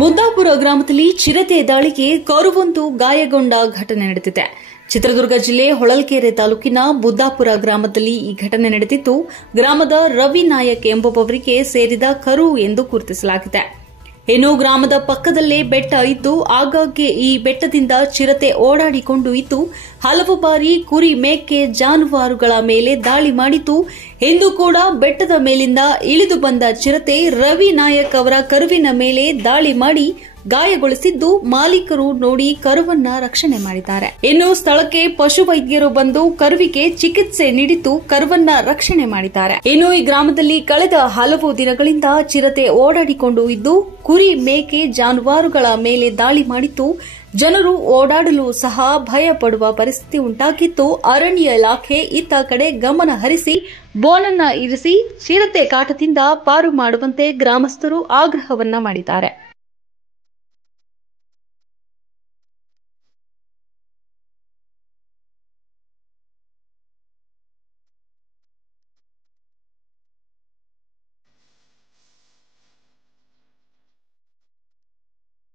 ಮುದ್ದಾಪುರ ಗ್ರಾಮದಲ್ಲಿ ಚಿರತೆ ದಾಳಿಗೆ ಕರುವೊಂದು ಗಾಯಗೊಂಡ ಘಟನೆ ನಡೆದಿದೆ. ಚಿತ್ರದುರ್ಗ ಜಿಲ್ಲೆ ಹೊಳಲ್ಕೆರೆ ತಾಲೂಕಿನ ಮುದ್ದಾಪುರ ಗ್ರಾಮದಲ್ಲಿ ಈ ಘಟನೆ ನಡೆದಿದ್ದು, ಗ್ರಾಮದ ರವಿ ನಾಯಕ್ ಎಂಬುವವರಿಗೆ ಸೇರಿದ ಕರು ಎಂದು ಗುರುತಿಸಲಾಗಿದೆ. ಇನ್ನು ಗ್ರಾಮದ ಪಕ್ಕದಲ್ಲೇ ಬೆಟ್ಟ ಇದ್ದು, ಆಗಾಗ್ಗೆ ಈ ಬೆಟ್ಟದಿಂದ ಚಿರತೆ ಓಡಾಡಿಕೊಂಡು ಇದ್ದು, ಹಲವು ಬಾರಿ ಕುರಿ, ಮೇಕೆ, ಜಾನುವಾರುಗಳ ಮೇಲೆ ದಾಳಿ ಮಾಡಿದ್ದು. ಇಂದು ಕೂಡ ಬೆಟ್ಟದ ಮೇಲಿಂದ ಇಳಿದು ಬಂದ ಚಿರತೆ ರವಿ ನಾಯಕ್ ಅವರ ಕರುವಿನ ಮೇಲೆ ದಾಳಿ ಮಾಡಿ ಗಾಯಗೊಳಿಸಿದ್ದು, ಮಾಲೀಕರು ನೋಡಿ ಕರುವನ್ನ ರಕ್ಷಣೆ ಮಾಡಿದ್ದಾರೆ. ಇನ್ನು ಸ್ಥಳಕ್ಕೆ ಪಶುವೈದ್ಯರು ಬಂದು ಕರುವಿಗೆ ಚಿಕಿತ್ಸೆ ನೀಡಿದ್ದು, ಕರುವನ್ನ ರಕ್ಷಣೆ ಮಾಡಿದ್ದಾರೆ. ಇನ್ನು ಈ ಗ್ರಾಮದಲ್ಲಿ ಕಳೆದ ಹಲವು ದಿನಗಳಿಂದ ಚಿರತೆ ಓಡಾಡಿಕೊಂಡು ಇದ್ದು, ಕುರಿ, ಮೇಕೆ, ಜಾನುವಾರುಗಳ ಮೇಲೆ ದಾಳಿ ಮಾಡಿದ್ದು, ಜನರು ಓಡಾಡಲು ಸಹ ಭಯ ಪಡುವ ಪರಿಸ್ಥಿತಿ ಉಂಟಾಗಿದ್ದು, ಅರಣ್ಯ ಇಲಾಖೆ ಇತ್ತ ಕಡೆ ಗಮನ ಹರಿಸಿ ಬೋನನ್ನ ಇರಿಸಿ ಚಿರತೆ ಕಾಟದಿಂದ ಪಾರು ಮಾಡುವಂತೆ ಗ್ರಾಮಸ್ಥರು ಆಗ್ರಹವನ್ನ ಮಾಡಿದ್ದಾರೆ.